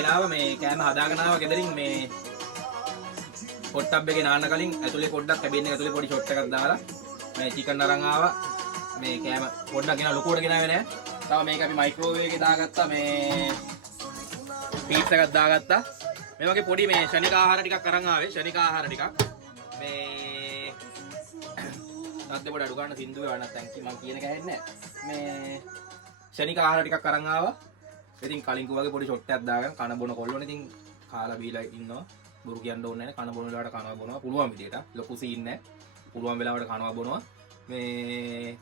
ගෙනාව මේ කෑම හදාගෙන ආවා ගෙදරින් මේ හොට් ටබ් එකේ නාන්න කලින් ඇතුලේ පොඩ්ඩක් කැබින් එක ඇතුලේ පොඩි ෂොට් එකක් දාලා මේ චිකන් අරන් ආවා මේ කෑම පොඩ්ඩක් ගෙනා ලොකුවට ගෙනාවේ නෑ. තව මේක අපි මයික්‍රෝවේව් එකේ දාගත්තා මේ පීට්ස් එකක් දාගත්තා. මේ වගේ පොඩි මේ ශනික ආහාර ටිකක් අරන් ආවේ ශනික ආහාර ටිකක් මේ නැත්නම් පොඩ අඩු ගන්න සින්දුවේ වань නැත්නම් මම කියන එක ඇහෙන්නේ නෑ. මේ ශනික ආහාර ටිකක් අරන් ආවා. ඉතින් කලින් වගේ පොඩි ෂොට් එකක් දාගෙන කන බොන කොල්ලෝනේ ඉතින් කාලා බීලා ඉන්නවා. බොරු කියන්න ඕනේ නැහැ. කන බොන වෙලාවට කනවා බොනවා පුළුවන් විදියට. ලොකු සීන් නැහැ. පුළුවන් වෙලාවට කනවා බොනවා. මේ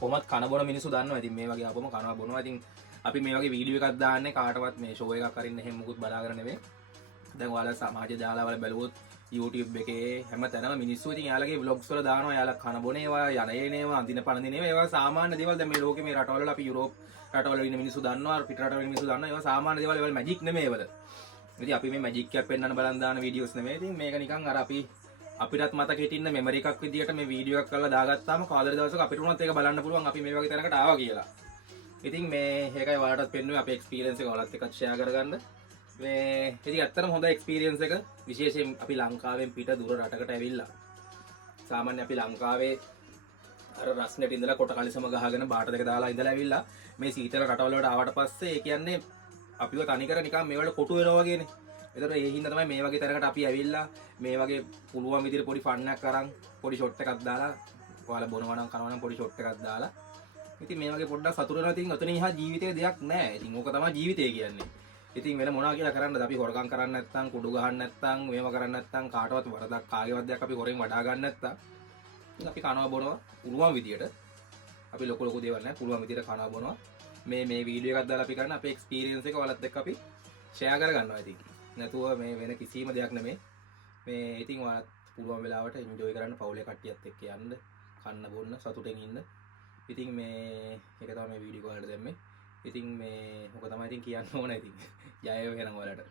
කොහොමත් කන බොන මිනිස්සු දන්නවා. ඉතින් මේ වගේ ආපම කනවා බොනවා. ඉතින් අපි මේ වගේ වීඩියෝ එකක් දාන්නේ කාටවත් මේ ෂෝ එකක් අරින්න එහෙම මුකුත් බලාගෙන නෙමෙයි. දැන් ඔයාලා සමාජ දාලා වල බැලුවොත් YouTube එකේ හැම තැනම මිනිස්සු ඉතින් යාළගේ vlogs වල දානවා. යාළා කන බොන ඒවා යන ඒනේවා අඳින පණ දින ඒවා සාමාන්‍ය දේවල්. දැන් මේ ලෝකේ මේ රටවල වල අපි යුරෝප් රටවල ඉන්න මිනිස්සු දන්නවා. පිට රටවල ඉන්න මිනිස්සු දන්නවා. ඒවා සාමාන්‍ය දේවල්. ඒවල මැජික් නෙමෙයි ඒවල. ඉතින් අපි මේ මැජික් එකක් පෙන්වන්න බලන් දාන වීඩියෝස් නෙමෙයි. ඉතින් මේක නිකන් අර අපිටත් මතක හිටින්න මෙමරි එකක් විදියට මේ වීඩියෝ එකක් කරලා දාගත්තාම කාලේ දවසක අපිට උනත් ඒක බලන්න පුළුවන් අපි මේ වගේ තැනකට ආවා කියලා. ඉතින් මේ ඒකයි ඔයාලටත් පෙන්වුවේ අපේ එක්ස්පීරියන්ස් එක ඔයාලත් එක්ක ෂෙයා කරගන්න. මේ ඉතින් ඇත්තටම හොඳ එක්ස්පීරියන්ස් එක. විශේෂයෙන් අපි ලංකාවෙන් පිට දුර රටකට ඇවිල්ලා. සාමාන්‍ය අපි ලංකාවේ අර රස්නෙට ඉඳලා කොට කලිසම ගහගෙන බාට දෙක දාලා ඉඳලා ඇවිල්ලා මේ සීතල රටවල වලට ආවට පස්සේ ඒ කියන්නේ අපිව තනිකර නිකන් මේ වල කොටු වෙනවා වගේනේ. ඒතර ඒ හින්දා තමයි මේ වගේ තැනකට අපි ඇවිල්ලා මේ වගේ පුළුවන් විදිහට පොඩි ෆන් එකක් අරන් පොඩි ෂොට් එකක් දාලා ඔයාලා බොනවා නම් කනවා නම් පොඩි ෂොට් එකක් දාලා ඉතින් මේ වගේ පොඩ්ඩක් සතුට වෙනවා. ඉතින් ඔතන ඉහා ජීවිතේ දෙයක් නැහැ. ඉතින් ඕක තමයි ජීවිතය කියන්නේ. ඉතින් වෙන මොනවා කියලා කරන්නද? අපි හොරකම් කරන්නේ නැත්නම් කුඩු ගහන්න නැත්නම් මේව කරන්නේ නැත්නම් කාටවත් වරදක් කාගේවත් දෙයක් අපි හොරෙන් වඩා ගන්න නැත්නම් ඉතින් අපි කනවා බොනවා පුළුවන් විදියට අපි ලොකු දේවල් නැහැ පුළුවන් විදියට කනවා බොනවා මේ වීඩියෝ එකක් දාලා අපි කරන අපේ එක්ස්පීරියන්ස් එක ඔයාලත් එක්ක අපි ෂෙයා කර ගන්නවා. ඉතින් නැතුව මේ වෙන කිසිම දෙයක් නෙමෙයි. මේ ඉතින් ඔයාලත් පුළුවන් වෙලාවට එන්ජොයි කරන්න පවුලේ කට්ටියත් එක්ක යන්න කන්න බොන්න සතුටෙන් ඉන්න. ඉතින් මේ ඒක තමයි මේ වීඩියෝ එක ඔයාලට දැම්මේ. ඉතින් මේ ඔක තමයි ඉතින් කියන්න ඕන. ඉතින් ජය වේවා ඔයාලට.